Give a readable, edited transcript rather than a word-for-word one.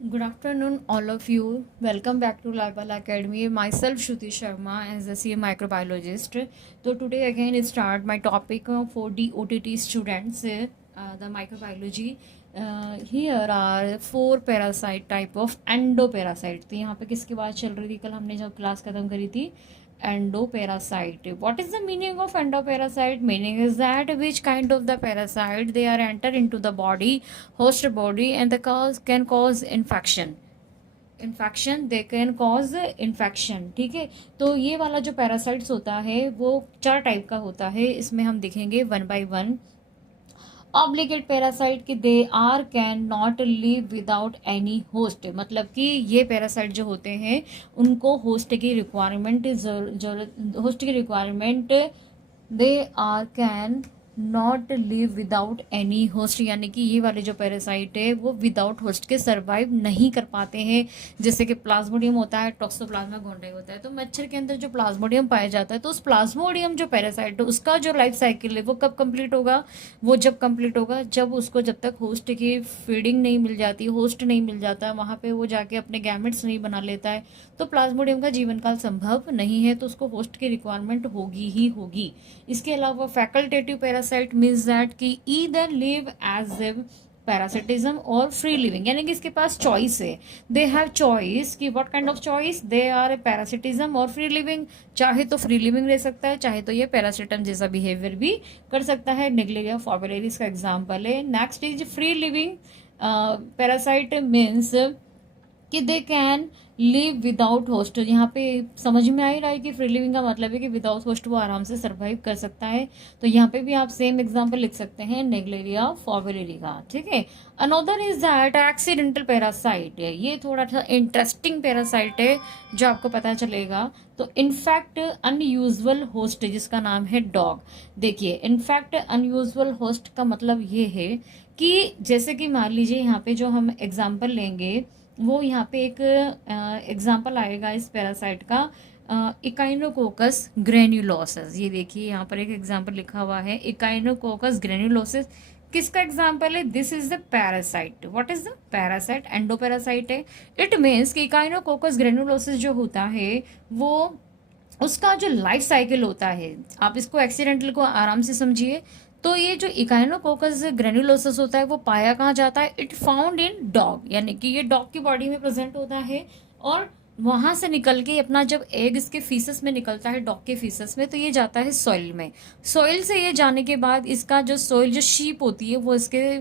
Good afternoon, all of you. Welcome back to Lifeball Academy. Myself, Shruti Sharma, as a CA microbiologist. So today again start my topic for the OTT students, the microbiology. Here are four parasite type of endoparasite. तो यहाँ पे किसकी बात चल रही थी? कल हमने जब क्लास खत्म करी थी, endoparasite. What is the meaning of endoparasite? Meaning is that which kind of the parasite they are enter into the body, host body, and the cause can cause infection they can cause infection. ठीक है, तो ये वाला जो parasites होता है वो चार टाइप का होता है, इसमें हम देखेंगे one by one. Obligate parasite कि they are can not live without any host, मतलब कि ये पैरासाइट जो होते हैं उनको होस्ट की रिक्वायरमेंट होस्ट की requirement they are can not live without any host, यानी कि ये वाले जो पैरासाइट है वो विदाउट होस्ट के सर्वाइव नहीं कर पाते हैं। जैसे कि प्लाज्मोडियम होता है, टॉक्सोप्लाज्मा गोंडे होता है, तो मच्छर के अंदर जो प्लाज्मोडियम पाया जाता है तो उस प्लाज्मोडियम जो पैरासाइट है उसका जो लाइफ साइकिल है वो कब कंप्लीट होगा? वो जब कंप्लीट होगा जब उसको, जब तक होस्ट की फीडिंग नहीं मिल जाती, होस्ट नहीं मिल जाता, वहाँ पे वो जाके अपने गैमेट्स नहीं बना लेता है, तो प्लाज्मोडियम का जीवन काल संभव नहीं है, तो उसको होस्ट की रिक्वायरमेंट होगी ही होगी। इसके अलावा फैकल्टेटिव पैरासाइट मीन्स दैट कि ईदर लिव एज पैरासिटिज्म और फ्री लिविंग, यानी कि इसके पास चॉइस है, दे हैव चॉइस कि what kind of choice, they are parasitism और फ्री लिविंग। चाहे तो फ्री लिविंग रह सकता है, चाहे तो ये पैरासिटम जैसा बिहेवियर भी कर सकता है। नेग्लेरिया फॉर्बेरेरिस का एग्जाम्पल है। Next is free living parasite means कि they can live without host. यहाँ पे समझ में आ ही रहा है कि फ्री लिविंग का मतलब है कि विदाउट होस्ट वो आराम से सर्वाइव कर सकता है। तो यहाँ पे भी आप सेम एग्जांपल लिख सकते हैं नेग्लेरिया फॉर्बेरेरी का। ठीक है, another is that accidental parasite है, ये थोड़ा सा इंटरेस्टिंग पैरासाइट है जो आपको पता चलेगा। तो इनफैक्ट अनयूजुअल होस्ट जिसका नाम है डॉग। देखिए, इनफैक्ट अनयूजुअल होस्ट का मतलब ये है कि जैसे कि मान लीजिए यहाँ पे जो हम एग्जाम्पल लेंगे वो यहाँ पे एक एग्जाम्पल आएगा इस पैरासाइट का, इकाइनोकोकस ग्रेन्युलोसिस। ये देखिए यहाँ पर एक एग्जाम्पल लिखा हुआ है, इकाइनोकोकस ग्रेन्युलोसिस। किसका एग्जाम्पल है? This is the parasite. What is the parasite? Endoparasite है। इट मीन्स कि इकाइनोकोकस ग्रेन्युलोसिस जो होता है वो उसका जो लाइफ साइकिल होता है, आप इसको एक्सीडेंटल को आराम से समझिए। तो ये जो इकाइनोकोकस ग्रेन्युलोसिस होता है वो पाया कहाँ जाता है? इट फाउंड इन डॉग, यानी कि ये डॉग की बॉडी में प्रेजेंट होता है और वहां से निकल के अपना जब एग इसके फीसस में निकलता है, डॉग के फीसस में, तो ये जाता है सॉइल में। सॉइल से ये जाने के बाद इसका जो सॉइल जो शीप होती है वो इसके